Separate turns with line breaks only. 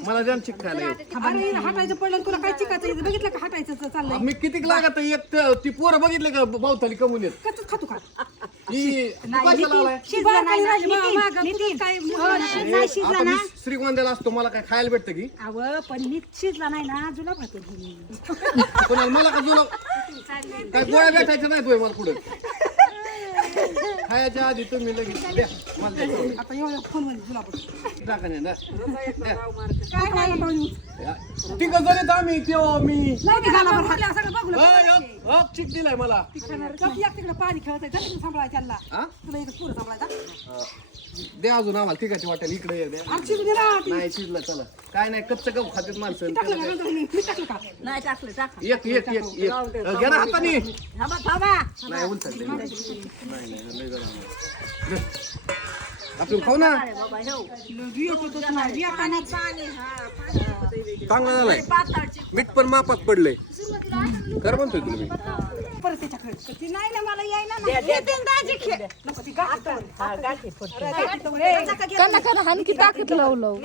मला
अरे हिला हाटायचं पडलं तुला काय चिकायचं? बघितलं का हाटायचं चाललंय?
मी कितीक लागत एक त- ती पोरं बघितले का बावताली कमून येत?
खातो का?
तू कशाला आलाय?
शिजला नाही राहिली, मा- मागं कुठं काय
नाही शिजला
आता
ना
मी श्रीगोंद्याला असतो मला काय खायला भेटतं की?
अव पण नीट शिजला नाही ना जुला
मला का जुला काय गोळ्या भेटायच्या नाही तुझ्या मला पुढे खायच्या आधी तुम्ही लगेच द्या. मला द्या.
आता एवढ्या फोनमध्ये तुला बघ.
टाका नाही, द्या.
काय?
या. आम्ही त्यो मी.
बरं
अय, चिक दिलाय मला.
एक तिकडे पाणी खेळतंय. जा तिकडे सांभाळायचं त्यांना.
हा?
तुला इथं पुरं सांभाळायचा
द्या अजून आम्हाला तिघाची वाटेल इकडे ये, द्या.
आमची तुझी ना ती.
नाही शिजलं चला. काय नाही कच्चं गहू खात्यात माणसं
टाकलं का? नंतर मी मी टाकलं का?
नाही टाकलं टाक.
एक एक एक एक. अ, घ्या ना हाताने.
थांबा थांबा.
नाही उलटले नाही नाही लय जरा नाही. आपण खाऊ ना.
बाबा हो
चांगलं झालंय
पाताळची
मीठ पण मापात पडलंय. खरं म्हणतोय तुला मी.
परत त्याच्याकडे. ती नाही ना मला यायला
गाठी फुटते
त्यांना करा हानकी टाकत लावलं